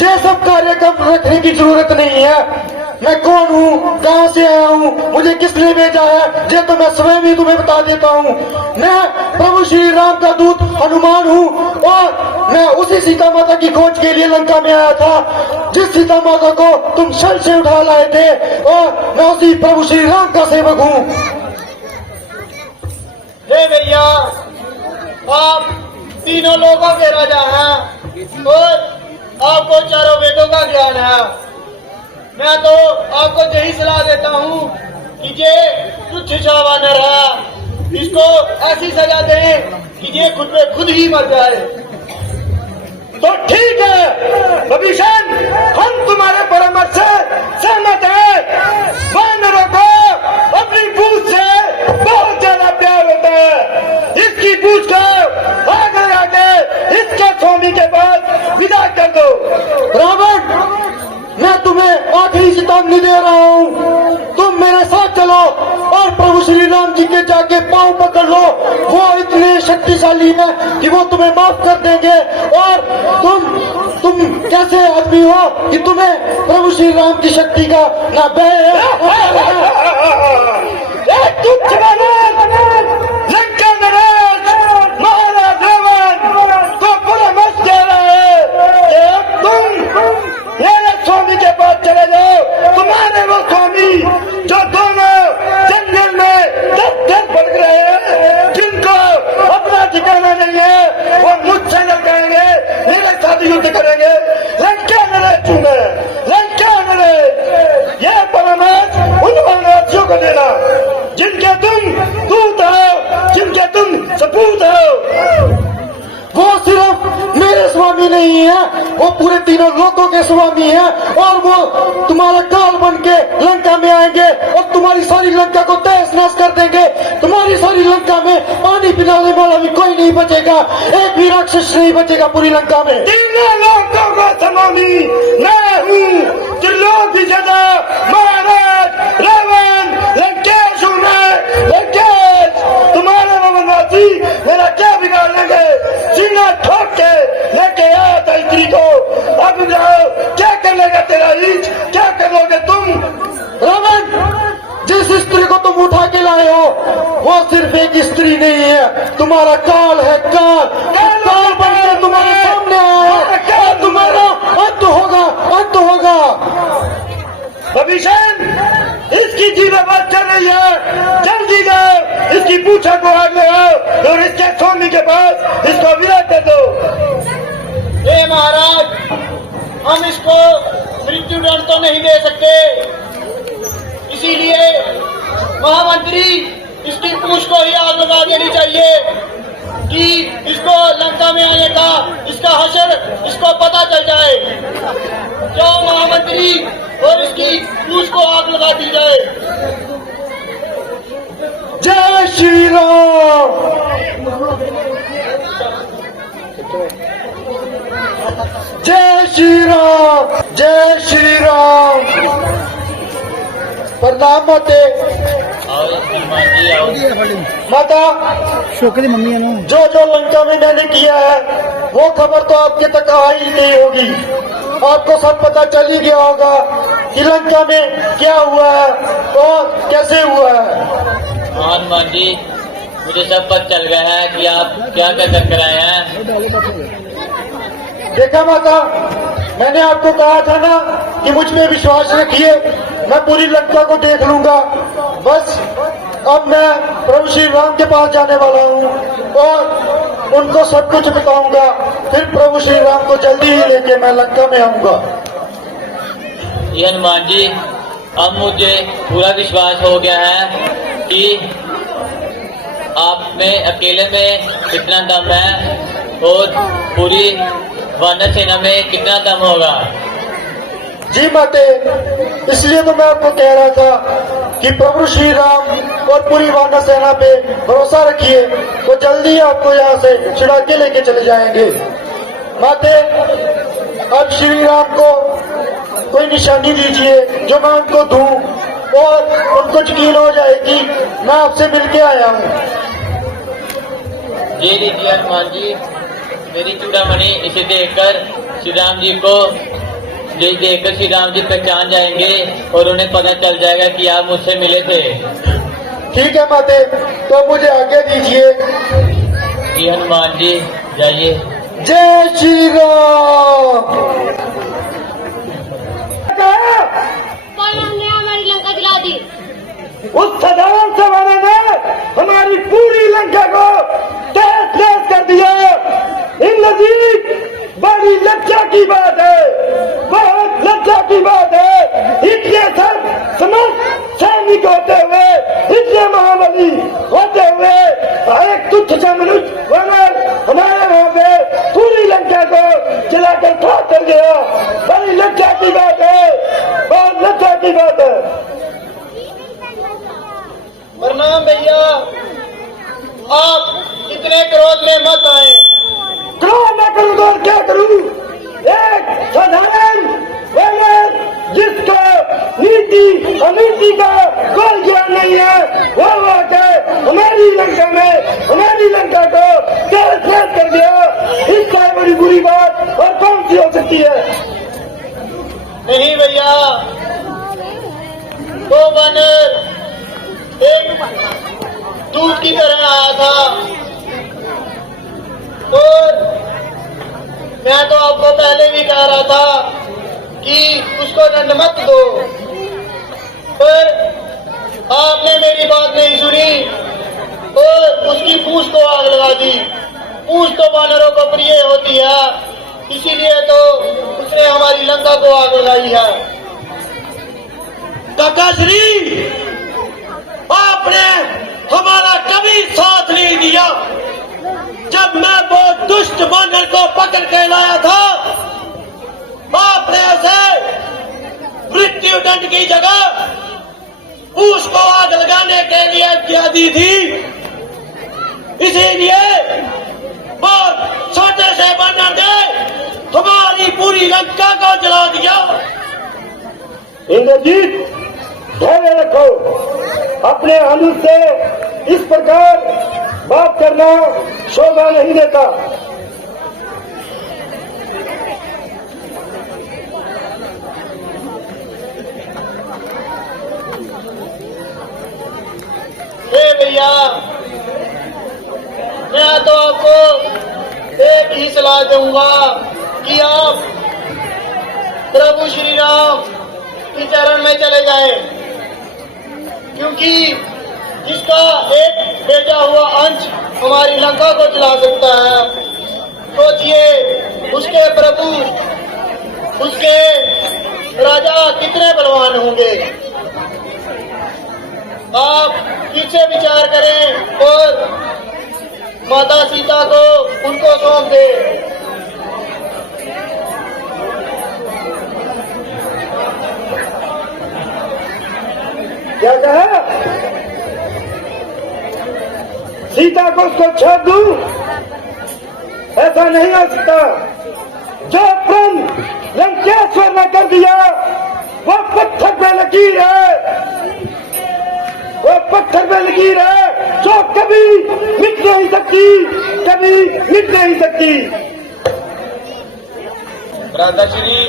ये सब कार्यक्रम रखने की जरूरत नहीं है। मैं कौन हूँ, कहाँ से आया हूँ, मुझे किसने भेजा है, ये तो मैं स्वयं ही तुम्हें बता देता हूँ। मैं प्रभु श्री राम का दूत हनुमान हूँ, और मैं उसी सीता माता की खोज के लिए लंका में आया था, जिस सीता माता को तुम शल से उठा लाए थे, और मैं उसी प्रभु श्री राम का सेवक हूँ। हे भैया, आप तीनों लोगों के राजा हैं और आपको चारों वेदों का ज्ञान है। मैं तो आपको यही सलाह देता हूँ कि ये तुच्छ सा वानर है, इसको ऐसी सजा दें कि ये खुद पे खुद ही मर जाए। तो ठीक है विभीषण, हम तुम्हारे परामर्श से सहमत हैं। वानरों को अपनी पूंछ से बहुत ज्यादा प्यार होता है। इसकी पूंछ को आगे आके इसके स्वामी के पास विदा कर दो। रावण, मैं तुम्हें आखिरी चेतावनी दे रहा हूँ, तुम मेरे साथ चलो और प्रभु श्री राम जी के जाके पांव पकड़ लो। वो इतने शक्तिशाली है कि वो तुम्हें माफ कर देंगे। और तुम कैसे आदमी हो कि तुम्हें प्रभु श्री राम की शक्ति का ना भय है। युद्ध करेंगे। लंका नरे चूमे, लंका नरे। यह परामर्श उन वनवासियों को देना जिनके तुम दूत हो, जिनके तुम सपूत हो। वो सिर्फ मेरे स्वामी नहीं है, वो पूरे तीनों लोगों के स्वामी है। और वो तुम्हारा काल बन के लंका में आएंगे और तुम्हारी सारी लंका को तहस नहस कर देंगे। तुम्हारी सारी लंका में पानी पिलाने वाला भी कोई नहीं बचेगा, एक भी राक्षस नहीं बचेगा पूरी लंका में। तीनों लोगों का स्वामी मैं हूँ, त्रिलोक की जगह महाराज रावण लंकेश हूँ मैं, लंकेश। तुम्हारे वनवासी मेरा क्या बिगाड़ लेंगे? सीना ठोक के लेके आ स्त्री को। अब जाओ, क्या कर लेगा तेरा ईच, क्या कर लोगे तुम? रावण, जिस स्त्री को तुम उठा के लाए हो वो सिर्फ एक स्त्री नहीं है, तुम्हारा काल है। काल बनकर तुम्हारे सामने आया है। क्या तुम्हारा अंत होगा, अंत होगा। अभिषेक, इसकी जीवा बात चल रही है, जल्दी जाओ, इसकी पूछा को आग लगाओ और इसके स्वामी के पास इसको विदा कर दो। हे महाराज, हम इसको मृत्यु दंड तो नहीं दे सकते, इसीलिए महामंत्री इसकी पूछ को ही आग लगा देनी चाहिए कि इसको लंका में आने का, इसका हशर इसको पता चल जाए। जाओ महामंत्री, और इसकी पूछ को आग लगा दी जाए। जय श्री राम। जय श्री राम, जय श्री राम। प्रणाम माते। आओ श्रीमान जी, आओ। माता, शोकरी मम्मी है ना। जो जो लंका में मैंने किया है वो खबर तो आपके तक आ ही नहीं होगी। आपको सब पता चल ही गया होगा कि लंका में क्या हुआ है और कैसे हुआ है। हनुमान जी, मुझे सब पता चल गया है कि आप क्या क्या कर आए हैं। देखा माता, मैंने आपको कहा था ना कि मुझ में विश्वास रखिए, मैं पूरी लंका को देख लूंगा। बस अब मैं प्रभु श्री राम के पास जाने वाला हूँ और उनको सब कुछ बताऊंगा। फिर प्रभु श्री राम को जल्दी ही लेके मैं लंका में आऊंगा। ये हनुमान जी, अब मुझे पूरा विश्वास हो गया है कि आप में अकेले में कितना दम है और पूरी वानर सेना में कितना दम होगा। जी माते, इसलिए तो मैं आपको कह रहा था कि प्रभु श्री राम और पूरी वानर सेना पे भरोसा रखिए, तो जल्दी ही आपको यहाँ से छिड़ा के लेके चले जाएंगे। माते, अब श्री राम को कोई निशानी दीजिए जो मैं उनको दूं और उनको यकीन हो जाए कि मैं आपसे मिलके आया हूँ। ये लीजिए हनुमान जी, मेरी चूड़ामणि। इसे देखकर श्री राम जी को देखकर श्री राम जी पहचान जाएंगे और उन्हें पता चल जाएगा कि आप मुझसे मिले थे। ठीक है माते, तो मुझे आज्ञा दीजिए। जी हनुमान जी, जाइए। जय श्री राम। बलराम ने हमारी लंका जला दी। उस सदान सवाने ने हमारी पूरी लंका को तहस नहस कर दिया। इन नजीक बड़ी लज्जा की बात है, बहुत लज्जा की बात है। इतने सब समस्त सैनिक होते हुए, इतने महाबली होते हुए, एक तुच्छ सा मनुष्य वानर हमारे वहाँ पे पूरी लंका को जलाकर खाक कर गया। बड़ी लज्जा की बात है, बहुत लज्जा की बात है। प्रणाम भैया, आप इतने क्रोध में मत आए। क्रोध न करूँ तो और क्या करूँ? एक साधारण वानर जिसको नीति अनीति का कोई ज्ञान नहीं है, वो आकर हमारी लंका में हमारी लंका को तहस नहस कर दिया। इसका बड़ी बुरी बात और कौन सी हो सकती है? नहीं भैया, वो वानर एक दूत की तरह आया था और मैं तो आपको पहले भी कह रहा था कि उसको दंड मत दो, पर आपने मेरी बात नहीं सुनी और उसकी पूंछ को आग लगा दी। पूंछ तो वानरों को प्रिय होती है, इसीलिए तो उसने हमारी लंका को आग लगाई है। काका श्री, आपने हमारा कभी साथ नहीं दिया। जब मैं वो दुष्ट वानर को पकड़ के लाया था, आपने उसे मृत्यु दंड की जगह उसको आग लगाने के लिए आज्ञा दी थी। इसीलिए वो छोटे से वानर ने हमारी पूरी लंका को जला दिया। इंद्रजीत, धैर्य रखो। अपने अनुज से इस प्रकार बात करना शोभा नहीं देता। भैया, मैं तो आपको एक ही सलाह दूंगा कि आप प्रभु श्री राम के चरण में चले जाएं, क्योंकि जिसका एक भेजा हुआ अंश हमारी लंका को जला सकता है, सोचिए उसके प्रभु, उसके राजा कितने बलवान होंगे। आप पीछे विचार करें और माता सीता को उनको सौंप दें। क्या कहा? सीता को उसको छोड़ दूं? ऐसा नहीं हो सकता। जो प्रेम लंकेश्वर ने कर दिया वो पत्थर पे लकीर है, वो पत्थर पे लकीर है जो कभी मिट नहीं सकती, कभी मिट नहीं सकती। राधाश्री,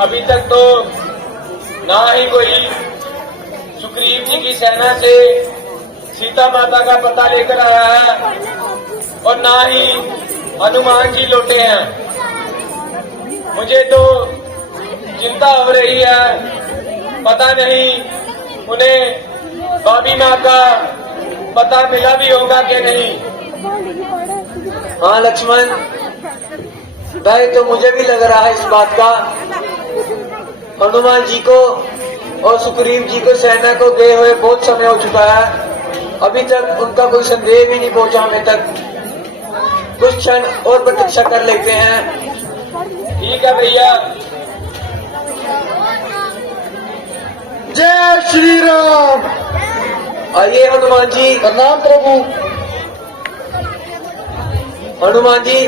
अभी तक तो ना ही कोई सुग्रीव जी की सेना से सीता माता का पता लेकर आया है और ना ही हनुमान जी लौटे हैं। मुझे तो चिंता हो रही है, पता नहीं उन्हें भाभी माँ का पता मिला भी होगा कि नहीं। हाँ लक्ष्मण, भय तो मुझे भी लग रहा है इस बात का। हनुमान जी को और सुग्रीव जी को सेना को गए हुए बहुत समय हो चुका है, अभी तक उनका कोई संदेह भी नहीं पहुंचा हमें तक। कुछ क्षण और प्रतीक्षा कर लेते हैं। ठीक है भैया। जय श्री राम। आइए हनुमान जी। प्रणाम प्रभु। हनुमान जी,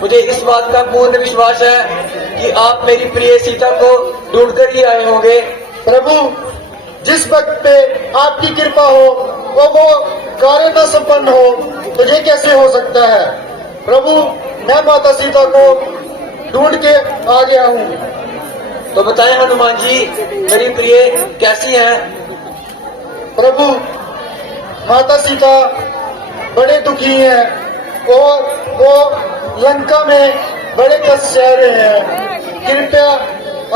मुझे इस बात का पूर्ण विश्वास है कि आप मेरी प्रिय सीता को ढूंढ कर ही आए होंगे। प्रभु, जिस वक्त पे आपकी कृपा हो वो कार्य न संपन्न हो तो ये कैसे हो सकता है। प्रभु, मैं माता सीता को ढूंढ के आ गया हूँ। तो बताएं हनुमान जी, मेरी प्रिय कैसी हैं? प्रभु, माता सीता बड़े दुखी हैं और वो लंका में बड़े कष्ट सह रहे हैं। कृपया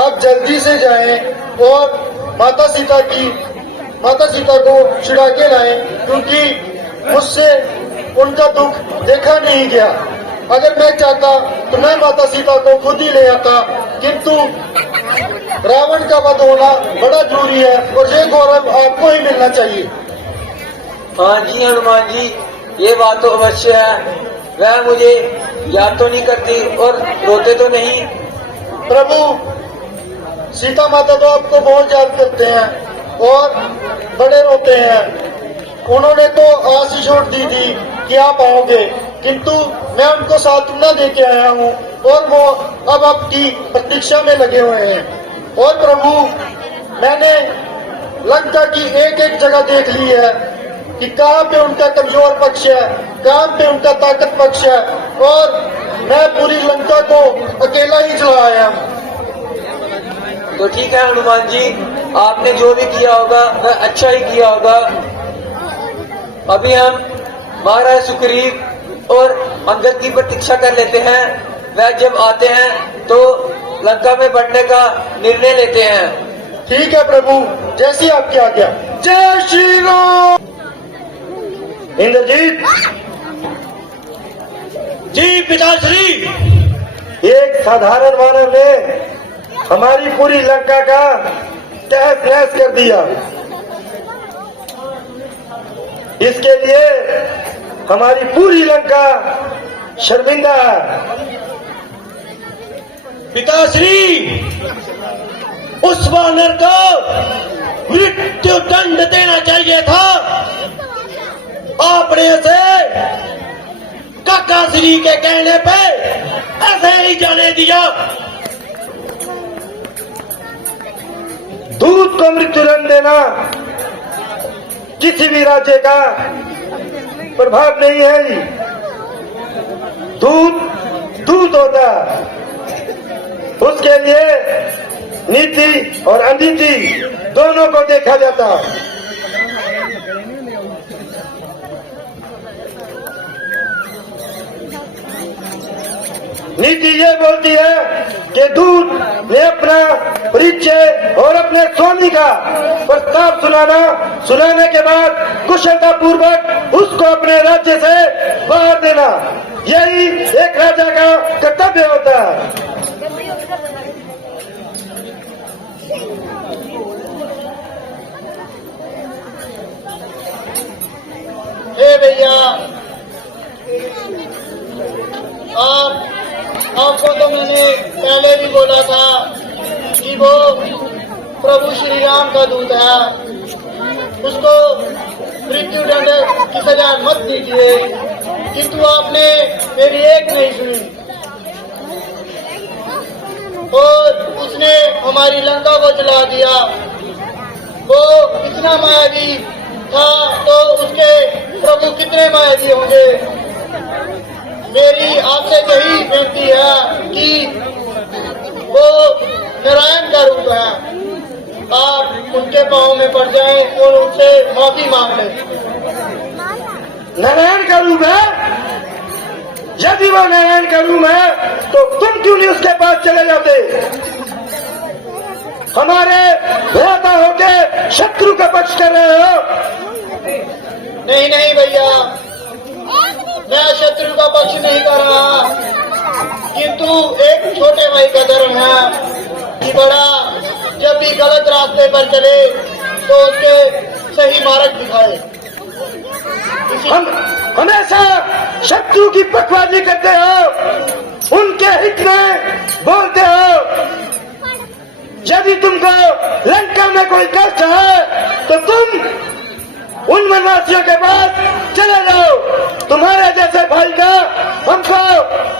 आप जल्दी से जाएं और माता सीता को छुड़ा के लाएं, क्योंकि मुझसे उनका दुख देखा नहीं गया। अगर मैं चाहता तो मैं माता सीता को खुद ही ले आता, किंतु रावण का वध होना बड़ा जरूरी है और ये गौरव आपको ही मिलना चाहिए। हाँ जी हनुमान जी, ये बात तो अवश्य है। वह मुझे याद तो नहीं करती और रोते तो नहीं। प्रभु, सीता माता तो आपको बहुत याद करते हैं और बड़े रोते हैं। उन्होंने तो आस छोड़ दी थी कि आप आओगे, किंतु मैं उनको सांत्वना दे के आया हूँ और वो अब आपकी प्रतीक्षा में लगे हुए हैं। और प्रभु, मैंने लंका की एक एक जगह देख ली है कि कहाँ पे उनका कमजोर पक्ष है, कहाँ पे उनका ताकत पक्ष है, और मैं पूरी लंका को अकेला ही चलाया हूँ। तो ठीक है हनुमान जी, आपने जो भी किया होगा वह अच्छा ही किया होगा। अभी हम महाराज सुग्रीव और अंगद की प्रतीक्षा कर लेते हैं। वह जब आते हैं तो लंका में बढ़ने का निर्णय लेते हैं। ठीक है प्रभु, जैसी आपकी आज्ञा। जय श्री राम। इंद्रजीत, जी पिताश्री। एक साधारण मानव ने हमारी पूरी लंका का तहस नहस कर दिया। इसके लिए हमारी पूरी लंका शर्मिंदा है। पिताश्री, उस वानर को मृत्यु दंड देना चाहिए था। आपने उसे काकाश्री के कहने पे ऐसे ही जाने दिया। दूत को मृत्युदंड देना किसी भी राज्य का प्रभाव नहीं है। दूत होता है। उसके लिए नीति और अनीति दोनों को देखा जाता है। नीति ये बोलती है कि दूत ने अपना परिचय और अपने स्वामी का प्रस्ताव सुनाने के बाद कुशलता पूर्वक उसको अपने राज्य से बाहर देना, यही एक राजा का कर्तव्य होता है। हे भैया, आपको तो मैंने पहले भी बोला था कि वो प्रभु श्री राम का दूत है, उसको मृत्युदंड की सजा मत दीजिए, किंतु आपने मेरी एक नहीं सुनी और उसने हमारी लंका को जला दिया। वो इतना मायावी था तो उसके प्रभु कितने मायावी होंगे। मेरी आपसे यही विनती है कि वो नारायण का रूप है, आप उनके पांव में पड़ जाएं और उनसे माफी मांग लें। नारायण का रूप है? यदि वो नारायण का रूप है तो तुम क्यों नहीं उसके पास चले जाते? हमारे भ्राता होके शत्रु का पक्ष कर रहे हो। नहीं नहीं भैया, मैं शत्रु का पक्ष नहीं कर रहा, किंतु एक छोटे भाई का धर्म है कि बड़ा जब भी गलत रास्ते पर चले तो उसके सही मार्ग दिखाए। हम हमेशा शत्रु की पखवाजी करते हो, उनके हित में बोलते हो। यदि तुमको लंका में कोई कष्ट है तो तुम उन वनवासियों के पास चले जाओ। तुम्हारे जैसे भाई का हमको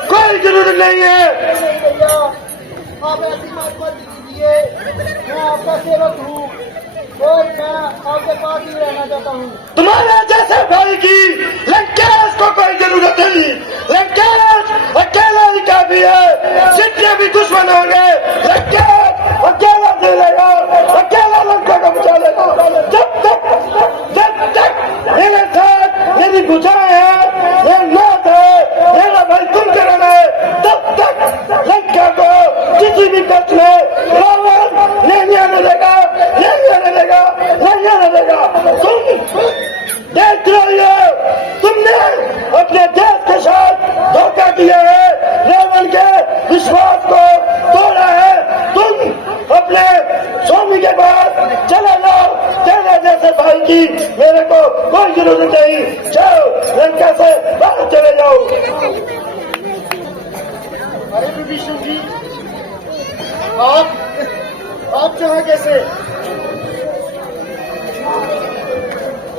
कोई जरूरत नहीं है। भैया, आप ऐसी बात मत कीजिए, मैं आपका सेवक हूँ और मैं आपके पास ही रहना चाहता हूँ। तुम्हारे जैसे भाई की लंकेश को कोई जरूरत नहीं। लंकेश अकेला ही काफी है। जितने भी दुश्मन होंगे लंकेश अकेला झेलेगा, अकेला लंका को बचा लेगा। जब तक मेरे साथ मेरी बुझाएं है, ये नाथ है, मेरा भाई तुम करना है, तब तक लंका को किसी भी कष्ट में रावण नहीं आने देगा, नहीं आने देगा, नहीं आने देगा। तुम देख रही हो, तुमने अपने देश के साथ धोखा किया है, रावण के विश्वास को तोड़ा है। तुम अपने स्वामी के पास चले जाओ। तेरे जैसे भाई की मेरे को कोई जरूरत नहीं। जाओ, लंका से बाहर चले जाओ। अरे विभीषण जी, आप यहाँ कैसे?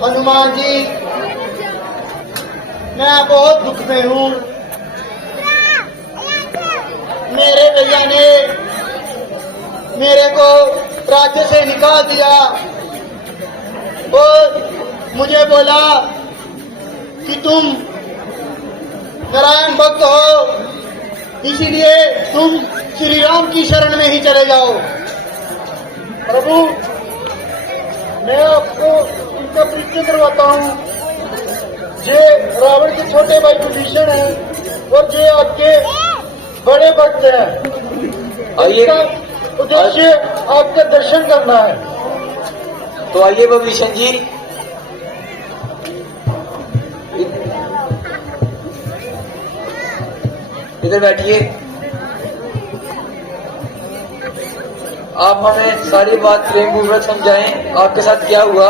हनुमान जी, मैं बहुत दुख में हूँ। मेरे भैया ने मेरे को राज्य से निकाल दिया और मुझे बोला कि तुम नारायण भक्त हो, इसीलिए तुम श्री राम की शरण में ही चले जाओ। प्रभु, मैं आपको उनका परिचय करवाता हूँ। ये रावण के छोटे भाई विभीषण है और ये आपके बड़े भक्त हैं। आइए, उद्देश्य आपका दर्शन करना है। तो आइए विभीषण जी। इधर बैठिए। आप हमें सारी बात प्रेम पूर्वक समझाएं, आपके साथ क्या हुआ।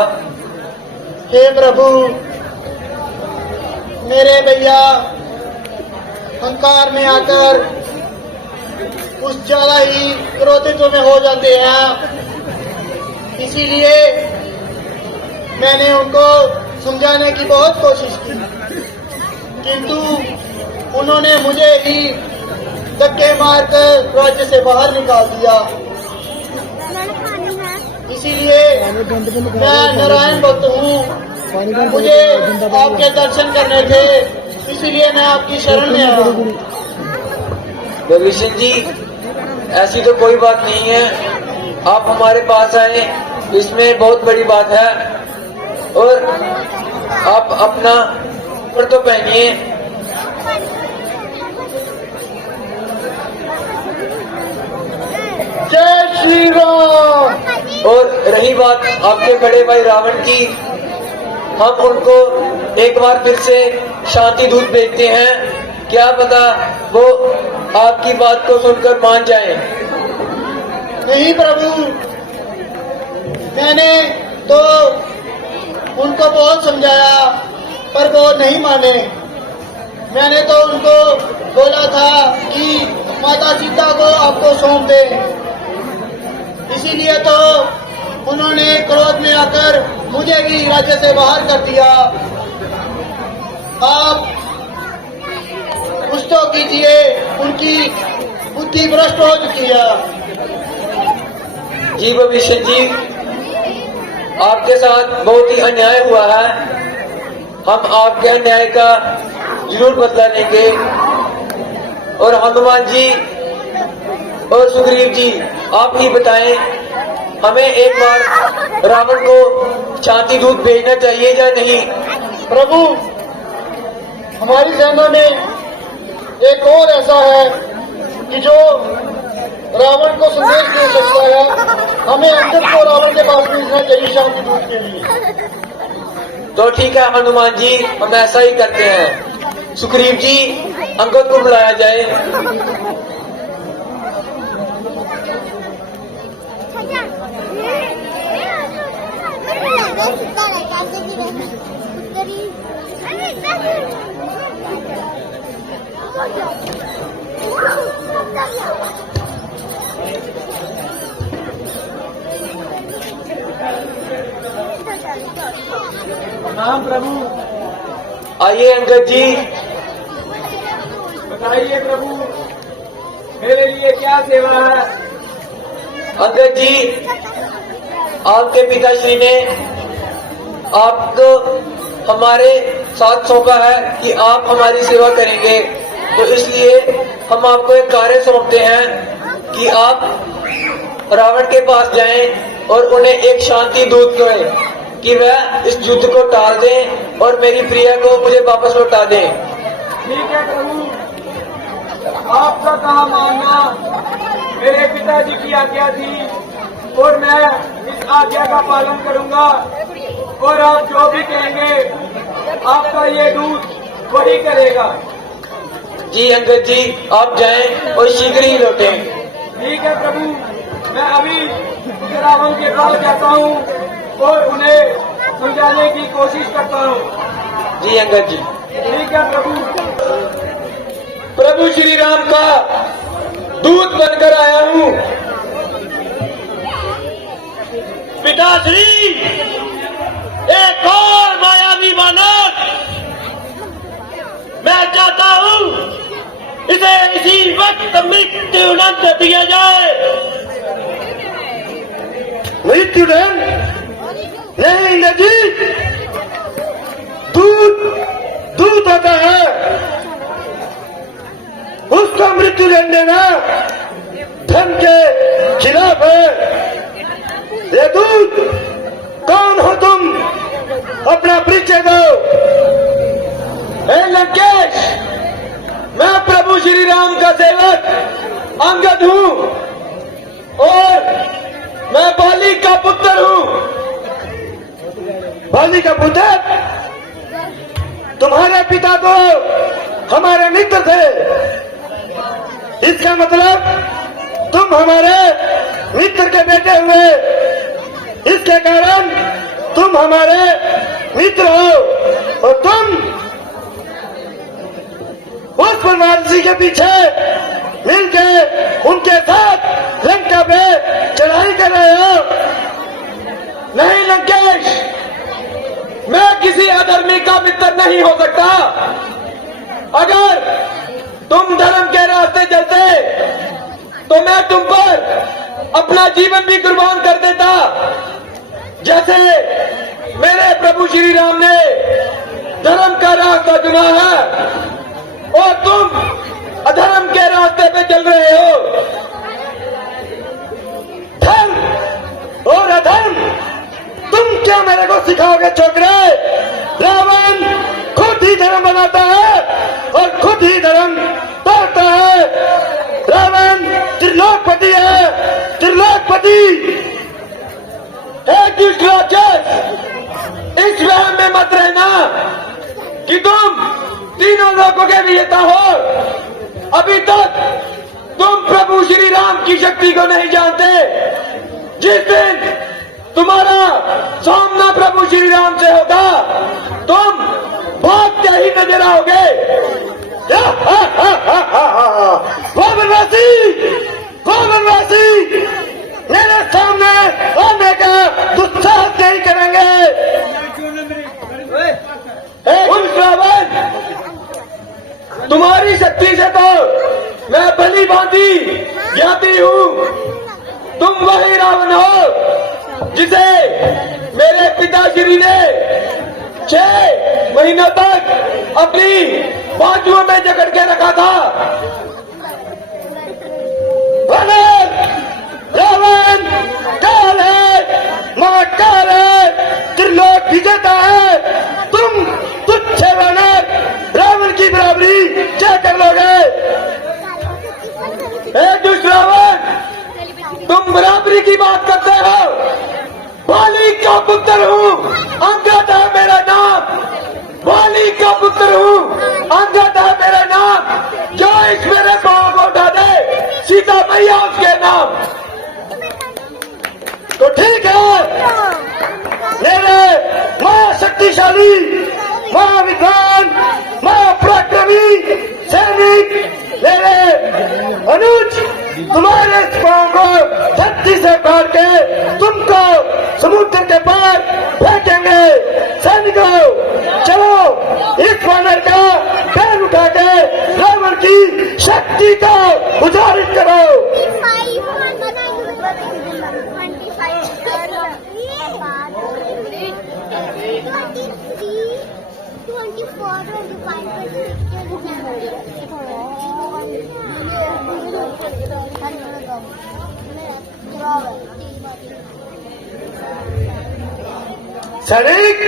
हे प्रभु, मेरे भैया अहंकार में आकर कुछ ज्यादा ही क्रोधित में हो जाते हैं, इसीलिए मैंने उनको समझाने की बहुत कोशिश की, किंतु उन्होंने मुझे ही धक्के मारकर राज्य से बाहर निकाल दिया। इसीलिए मैं नारायण भक्त हूँ, मुझे आपके दर्शन करने थे, इसीलिए मैं आपकी शरण में आया हूँ। भविष्य जी, ऐसी तो कोई बात नहीं है, आप हमारे पास आए इसमें बहुत बड़ी बात है। और आप अपना पर तो पहनिए। जय श्री राम। और रही बात आपके बड़े भाई रावण की, हम उनको एक बार फिर से शांति दूत भेजते हैं, क्या पता वो आपकी बात को सुनकर मान जाए। नहीं प्रभु, मैंने तो उनको बहुत समझाया पर वो नहीं माने। मैंने तो उनको बोला था कि माता सीता को आपको सौंप दे, इसीलिए तो उन्होंने क्रोध में आकर मुझे भी राज्य से बाहर कर दिया। आप कुछ तो कीजिए, उनकी बुद्धि भ्रष्ट हो चुकी है। जी भविष्य जी, आपके साथ बहुत ही अन्याय हुआ है, हम आपके अन्याय का जरूर बदला लेंगे। और हनुमान जी और सुग्रीव जी, आप ही बताएं, हमें एक बार रावण को शांति दूत भेजना चाहिए या नहीं। प्रभु, हमारी सेना में एक और ऐसा है कि जो रावण को संदेश दे सकता है, हमें अंगद को रावण के पास भेजना चाहिए शांति दूत के लिए। तो ठीक है हनुमान जी, हम ऐसा ही करते हैं। सुग्रीव जी, अंगद को बुलाया जाए। नाम प्रभु। आइए अंगद जी। बताइए प्रभु, मेरे लिए क्या सेवा है। अंगद जी, आपके पिताश्री ने आपको हमारे साथ सौंपा है कि आप हमारी सेवा करेंगे, तो इसलिए हम आपको एक कार्य सौंपते हैं कि आप रावण के पास जाएं और उन्हें एक शांति दूत करें कि वह इस युद्ध को टाल दें और मेरी प्रिया को मुझे वापस लौटा दें। ठीक है प्रभु, आपका कहा मानना मेरे पिताजी की आज्ञा थी और मैं इस आज्ञा का पालन करूंगा, और आप जो भी कहेंगे आपका ये दूत वही करेगा। जी अंगद जी, आप जाएं और शीघ्र ही लौटें। ठीक है प्रभु, मैं अभी रावण के पास जाता हूँ और उन्हें समझाने की कोशिश करता हूँ। जी अंगद जी। ठीक है प्रभु। प्रभु श्री राम का दूत बनकर आया हूँ। पिताश्री, एक और मायावी मानव मैं चाहता हूँ इसे इसी वक्त मृत्युदंड दिया जाए। मृत्युदंड नहीं नजीक, दूत होता है, उसको मृत्युदंड देना धर्म के खिलाफ है। ये दूत कौन हो तुम? अपना परिचय दो। हे लंकेश, मैं प्रभु श्री राम का सेवक अंगद हूँ और मैं बाली का पुत्र हूँ। बाली का पुत्र? तुम्हारे पिता तो हमारे मित्र थे, इसका मतलब तुम हमारे मित्र के बेटे हुए, इसके कारण तुम हमारे मित्र हो और तुम उस बनवासी के पीछे मिलके उनके साथ लंका पे चढ़ाई कर रहे हो। नहीं लंकेश, मैं किसी अधर्मी का मित्र नहीं हो सकता। अगर तुम धर्म के रास्ते चलते तो मैं तुम पर अपना जीवन भी कुर्बान कर देता, जैसे मेरे प्रभु श्री राम ने धर्म का रास्ता चुना है और तुम अधर्म के रास्ते पे चल रहे हो। धर्म और अधर्म तुम क्या मेरे को सिखाओगे छोकरे? रावण खुद ही धर्म बनाता है और खुद ही धर्म तोड़ता है। रावण त्रिलोकपति है, त्रिलोकपति। एक दुष्ट राक्षस, इस वहम में मत रहना कि तुम तीनों लोगों के विजेता हो। अभी तक तुम प्रभु श्री राम की शक्ति को नहीं जानते। जिस दिन तुम्हारा सामना प्रभु श्री राम से होगा, तुम भागते ही नजर आओगे। वो बनवासी मेरे सामने आने का दुस्साहस नहीं करेंगे। रावण, तुम्हारी शक्ति से तो मैं भली भांति ज्ञाती हूँ। तुम वही रावण हो जिसे मेरे पिताश्री ने 6 महीनों तक अपनी बाजुओं में जकड़ के रखा था। रावण काल है, महाकाल है, त्रिलोक विजेता है। तुम तुच्छ वानर रावण की बराबरी क्या कर लोगे? दुष्ट रावण, तुम बराबरी की बात करते हो। बाली का पुत्र हूँ, अंगद है मेरा नाम। बाली का पुत्र हूँ, अंगद है मेरा नाम। जो इस मेरे पाँव को उठा दे, सीता मैया उसके नाम। तो ठीक है, मेरे महाशक्तिशाली, महाविद्वान, महापराक्रमी सैनिक, मेरे अनुज तुम्हारे इस पाँव को धरती से काट के तुमको समुद्र के पार फेंकेंगे। सैनिकों, चलो इस वानर का पैर उठा के रावण की शक्ति को उजागर करो। सैनिक,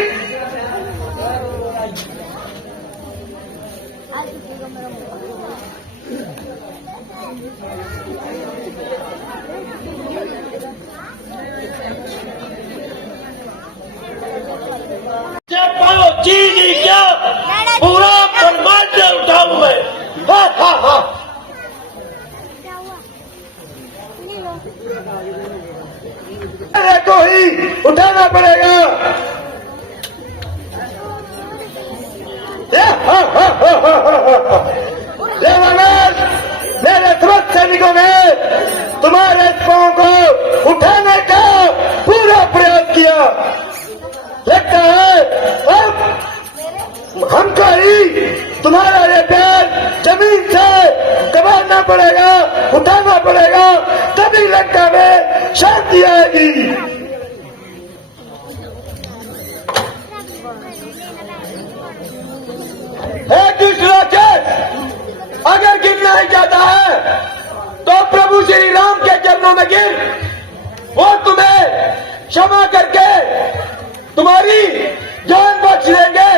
जब पाओ चीनी क्या पूरा ब्रह्मांड उठाऊं मैं। हा हा हा। मेरे को ही उठाना पड़ेगा। मेरे समस्त सैनिकों ने तुम्हारे पांव को उठाने का पूरा प्रयास किया। लगता है अब हमको ही तुम्हारा ये पैर जमीन से दबाना पड़ेगा, उठाना पड़ेगा, तभी लंका में शांति आएगी। अगर गिरना ही चाहता है तो प्रभु श्री राम के चरणों में गिर। वो तुम्हें क्षमा करके तुम्हारी जान बख्श देंगे।